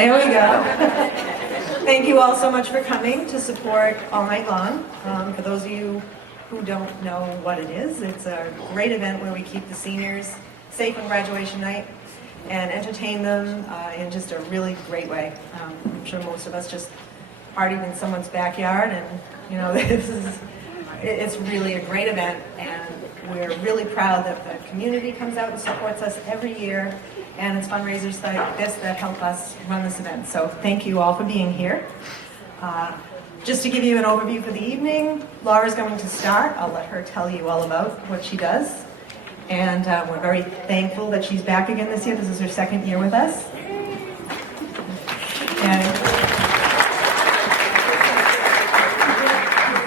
There we go. Thank you all so much for coming to support All Night Long. For those of you who don't know what it is, it's a great event where we keep the seniors safe on graduation night and entertain them in just a really great way. I'm sure most of us just partied in someone's backyard, and it's really a great event, and we're really proud that the community comes out and supports us every year, and it's fundraisers like this that help us run this event. So thank you all for being here. Just to give you an overview for the evening, Laura's going to start. I'll let her tell you all about what she does. And we're very thankful that she's back again this year. This is her second year with us.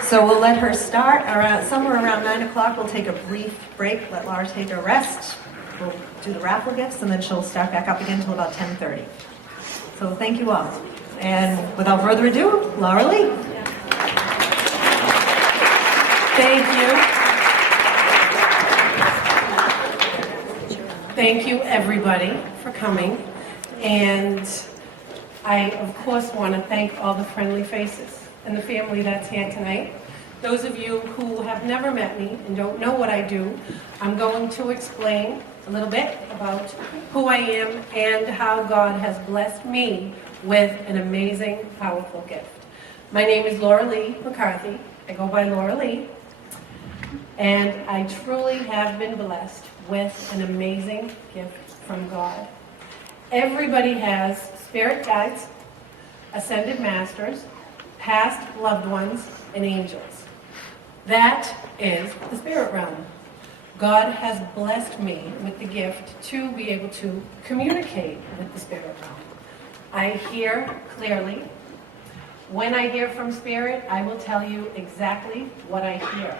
So we'll let her start somewhere around 9 o'clock. We'll take a brief break, let Laura take a rest. We'll do the raffle gifts, and then she'll start back up again until about 10:30. So thank you all. And without further ado, Laura Lee. Thank you. Thank you, everybody, for coming. And I, of course, want to thank all the friendly faces and the family that's here tonight. Those of you who have never met me and don't know what I do, I'm going to explain a little bit about who I am and how God has blessed me with an amazing, powerful gift. My name is Laura Lee McCarthy. I go by Laura Lee. And I truly have been blessed with an amazing gift from God. Everybody has spirit guides, ascended masters, past loved ones, and angels. That is the spirit realm. God has blessed me with the gift to be able to communicate with the spirit realm. I hear clearly. When I hear from spirit, I will tell you exactly what I hear.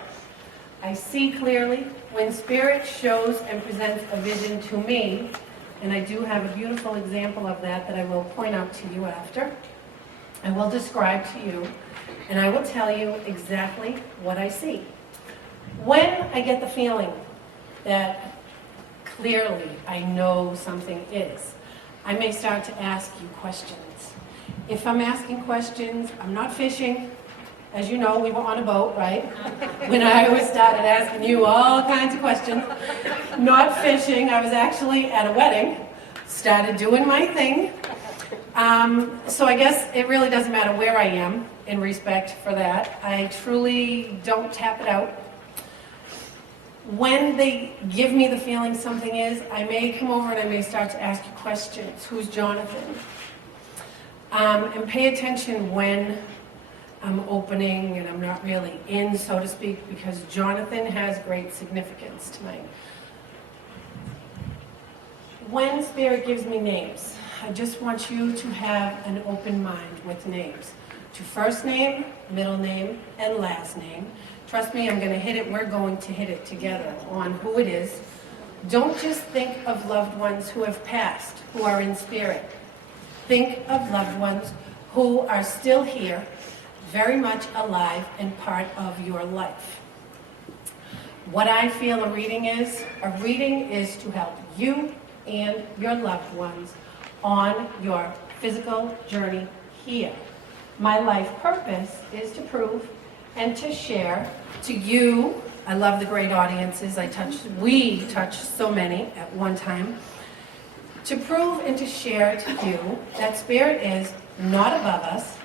I see clearly. When spirit shows and presents a vision to me, and I do have a beautiful example of that I will point out to you after. I will describe to you, and I will tell you exactly what I see. When I get the feeling that clearly I know something is, I may start to ask you questions. If I'm asking questions, I'm not fishing. As you know, we were on a boat, right? When I always started asking you all kinds of questions. Not fishing, I was actually at a wedding, started doing my thing. So I guess it really doesn't matter where I am in respect for that. I truly don't tap it out. When they give me the feeling something is, I may come over and I may start to ask you questions. Who's Jonathan? And pay attention when I'm opening and I'm not really in, so to speak, because Jonathan has great significance tonight. When Spirit gives me names, I just want you to have an open mind with names. To first name, middle name, and last name. Trust me, I'm going to hit it. We're going to hit it together on who it is. Don't just think of loved ones who have passed, who are in spirit. Think of loved ones who are still here, very much alive and part of your life. What I feel a reading is to help you and your loved ones on your physical journey here. My life purpose is to prove and to share to you. I love the great audiences we touch so many at one time. To prove and to share to you that Spirit is not above us,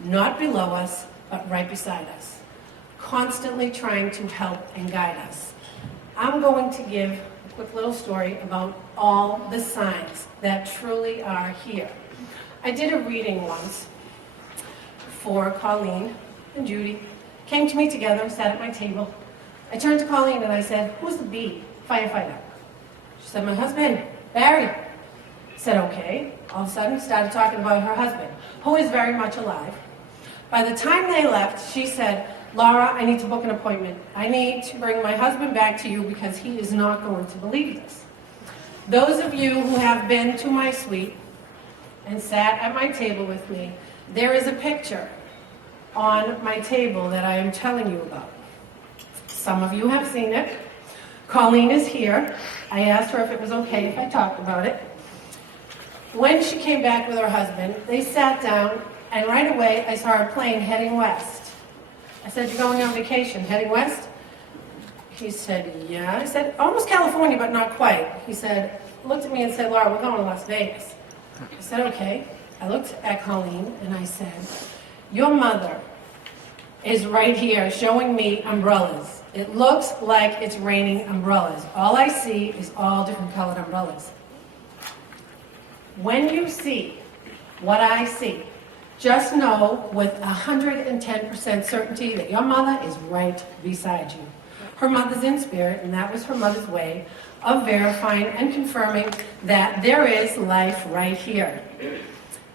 not below us, but right beside us, constantly trying to help and guide us. I'm going to give a quick little story about all the signs that truly are here. I did a reading once for Colleen and Judy. Came to me together, sat at my table. I turned to Colleen and I said, "Who's the B? Firefighter." She said, "My husband, Barry." I said, "Okay." All of a sudden, started talking about her husband, who is very much alive. By the time they left, she said, "Laura, I need to book an appointment. I need to bring my husband back to you because he is not going to believe this." Those of you who have been to my suite and sat at my table with me, there is a picture on my table that I am telling you about. Some of you have seen it. Colleen is here. I asked her if it was okay if I talked about it. When she came back with her husband, they sat down, and right away I saw a plane heading west. I said, "You're going on vacation, heading west?" He said, "Yeah." I said, "Almost California, but not quite." He said, looked at me and said, "Laura, we're going to Las Vegas." I said, "Okay." I looked at Colleen and I said, "Your mother is right here showing me umbrellas. It looks like it's raining umbrellas. All I see is all different colored umbrellas. When you see what I see, just know with 110% certainty that your mother is right beside you." Her mother's in spirit, and that was her mother's way of verifying and confirming that there is life right here.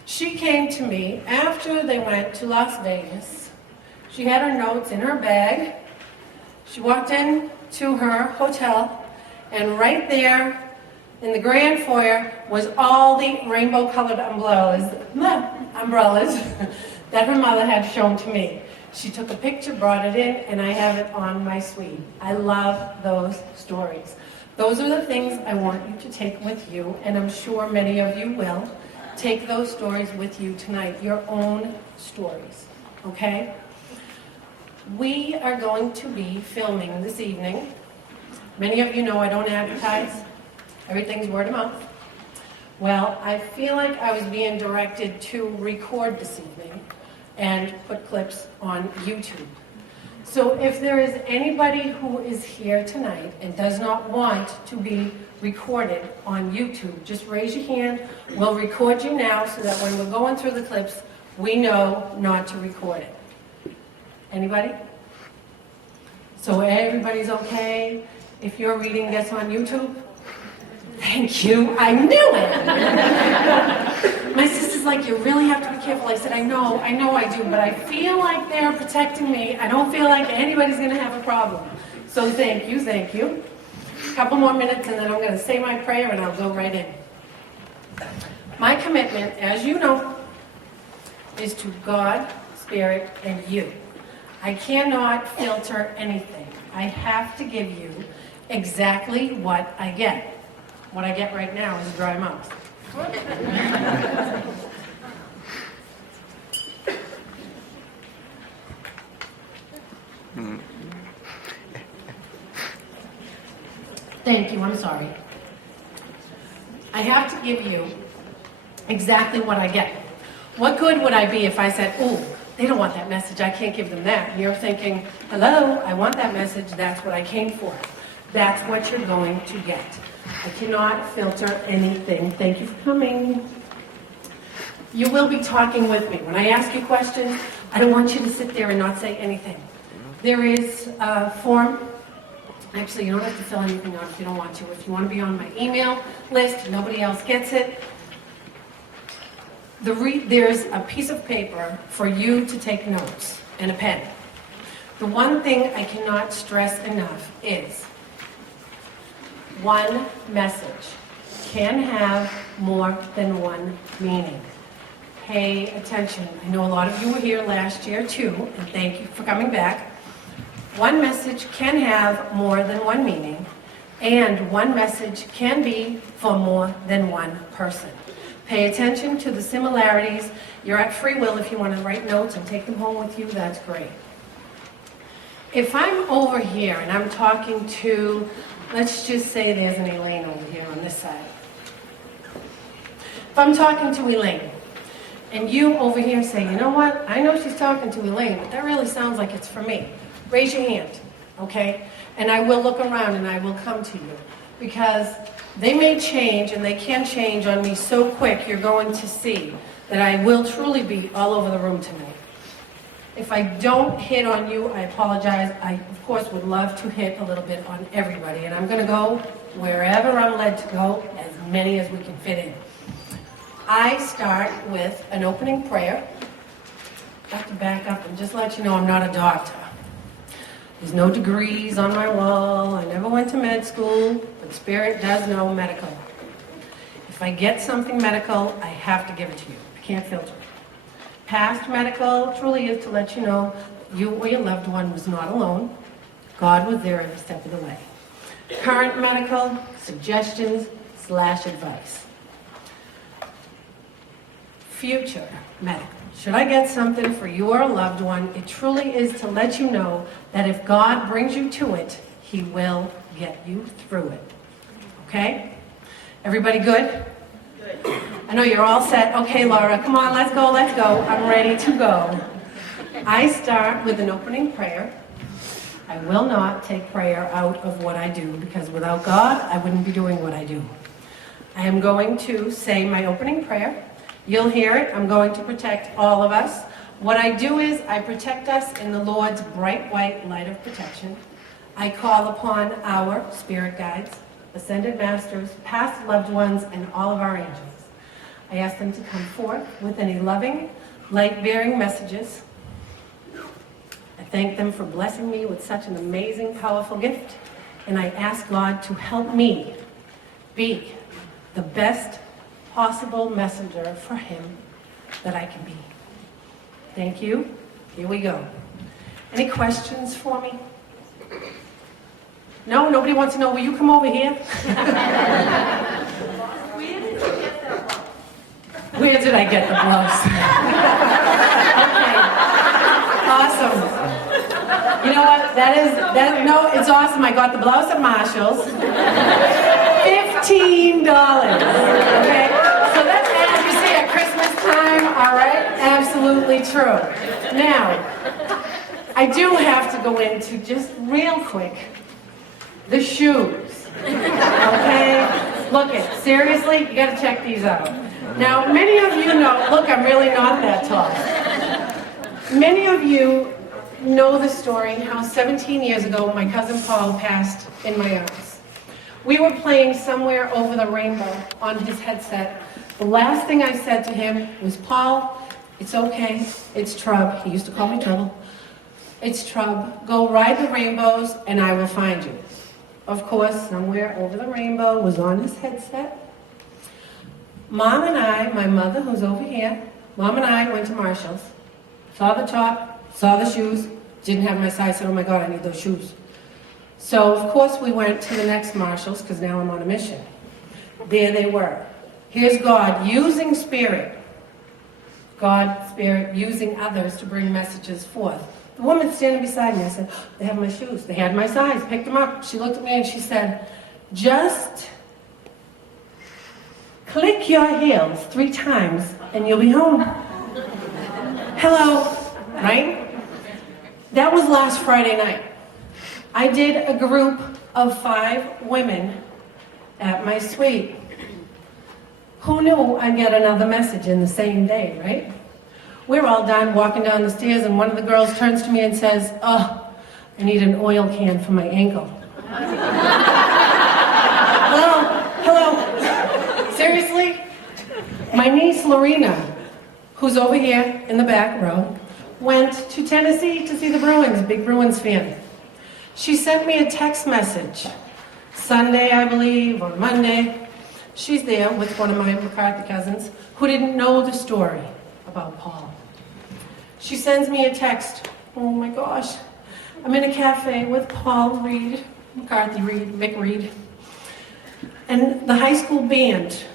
She came to me after they went to Las Vegas. She had her notes in her bag. She walked in to her hotel, and right there in the grand foyer was all the rainbow-colored umbrellas that her mother had shown to me. She took a picture, brought it in, and I have it on my suite. I love those stories. Those are the things I want you to take with you, and I'm sure many of you will. Take those stories with you tonight, your own stories, okay? We are going to be filming this evening. Many of you know I don't advertise. Everything's word of mouth. Well, I feel like I was being directed to record this evening and put clips on YouTube. So if there is anybody who is here tonight and does not want to be recorded on YouTube, just raise your hand. We'll record you now so that when we're going through the clips, we know not to record it. Anybody? So everybody's okay if your reading gets on YouTube? Thank you. I knew it. My sister's like, "You really have to be careful." I said, I know I do, but I feel like they're protecting me. I don't feel like anybody's going to have a problem. So thank you. A couple more minutes, and then I'm going to say my prayer, and I'll go right in. My commitment, as you know, is to God, Spirit, and you. I cannot filter anything. I have to give you exactly what I get. What I get right now is a dry mouth. Thank you, I'm sorry. I have to give you exactly what I get. What good would I be if I said, "Oh, they don't want that message, I can't give them that." And you're thinking, "Hello, I want that message, that's what I came for." That's what you're going to get. I cannot filter anything. Thank you for coming. You will be talking with me. When I ask you questions, I don't want you to sit there and not say anything. There is a form. Actually, you don't have to fill anything out if you don't want to. If you want to be on my email list, nobody else gets it. There's a piece of paper for you to take notes and a pen. The one thing I cannot stress enough is one message can have more than one meaning. Pay attention. I know a lot of you were here last year too, and thank you for coming back. One message can have more than one meaning, and one message can be for more than one person. Pay attention to the similarities. You're at free will. If you want to write notes and take them home with you, that's great. If I'm over here and I'm talking to, let's just say there's an Elaine over here on this side. If I'm talking to Elaine, and you over here say, "You know what? I know she's talking to Elaine, but that really sounds like it's for me." Raise your hand, okay? And I will look around and I will come to you. Because they may change, and they can change on me so quick, you're going to see that I will truly be all over the room tonight. If I don't hit on you, I apologize. I, of course, would love to hit a little bit on everybody, and I'm going to go wherever I'm led to go, as many as we can fit in. I start with an opening prayer. I have to back up and just let you know I'm not a doctor. There's no degrees on my wall. I never went to med school, but Spirit does know medical. If I get something medical, I have to give it to you. I can't filter it. Past medical truly is to let you know that you or your loved one was not alone. God was there every step of the way. Current medical, suggestions / advice. future medical. Should I get something for your loved one, it truly is to let you know that if God brings you to it, He will get you through it. Okay? Everybody good? Good. I know you're all set. Okay, Laura, come on, let's go, let's go. I'm ready to go. I start with an opening prayer. I will not take prayer out of what I do, because without God, I wouldn't be doing what I do. I am going to say my opening prayer. You'll hear it. I'm going to protect all of us. What I do is I protect us in the Lord's bright white light of protection. I call upon our spirit guides, ascended masters, past loved ones, and all of our angels. I ask them to come forth with any loving, light-bearing messages. I thank them for blessing me with such an amazing, powerful gift. And I ask God to help me be the best possible messenger for Him that I can be. Thank you. Here we go. Any questions for me? No? Nobody wants to know? Will you come over here? Where did I get the blouse? Okay. Awesome. You know what? No, it's awesome. I got the blouse at Marshall's. $15. Okay? So that's, as you see, at Christmas time, all right? Absolutely true. Now, I do have to go into just real quick the shoes. Okay? Look it, seriously, you gotta check these out. Now, many of you know, look, I'm really not that tall. Many of you know the story how 17 years ago my cousin Paul passed in my arms. We were playing Somewhere Over the Rainbow on his headset. The last thing I said to him was, Paul, it's okay, it's Trub. He used to call me Trouble. It's Trub. Go ride the rainbows and I will find you. Of course, Somewhere Over the Rainbow was on his headset. Mom and I, my mother who's over here, Mom and I went to Marshall's, saw the top, saw the shoes, didn't have my size, said, oh my God, I need those shoes. So, of course, we went to the next Marshall's, because now I'm on a mission. There they were. Here's God using spirit. God, spirit, using others to bring messages forth. The woman standing beside me, I said, they have my shoes. They had my size, picked them up. She looked at me and she said, just click your heels 3 times and you'll be home. Hello, right? That was last Friday night. I did a group of 5 women at my suite. Who knew I'd get another message in the same day, right? We're all done walking down the stairs and one of the girls turns to me and says, oh, I need an oil can for my ankle. Hello? Seriously? My niece Lorena, who's over here in the back row, went to Tennessee to see the Bruins, big Bruins fan. She sent me a text message, Sunday, I believe, or Monday. She's there with one of my McCarthy cousins who didn't know the story about Paul. She sends me a text, oh my gosh, I'm in a cafe with Paul Reed, McCarthy Reed, Mick Reed, and the high school band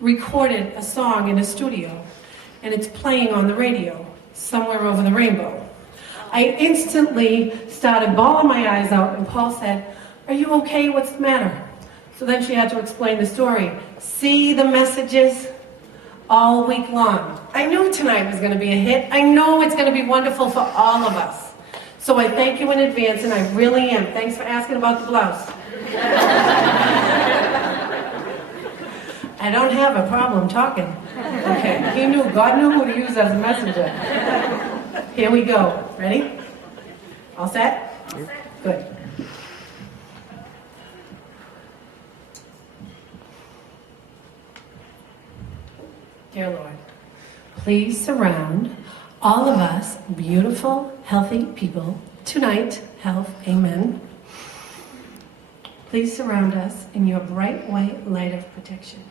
recorded a song in a studio, and it's playing on the radio, Somewhere Over the Rainbow. I instantly started bawling my eyes out, and Paul said, are you okay? What's the matter? So then she had to explain the story. See the messages all week long. I knew tonight was going to be a hit. I know it's going to be wonderful for all of us. So I thank you in advance, and I really am. Thanks for asking about the blouse. I don't have a problem talking. Okay, he knew, God knew who to use as a messenger. Here we go. Ready? All set? All set. Good. Dear Lord, please surround all of us beautiful, healthy people tonight. Health, amen. Please surround us in your bright white light of protection.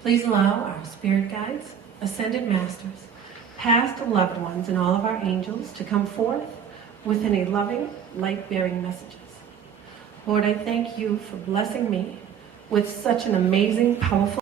Please allow our spirit guides, ascended masters, past loved ones, and all of our angels to come forth with any loving, light-bearing messages. Lord, I thank you for blessing me with such an amazing, powerful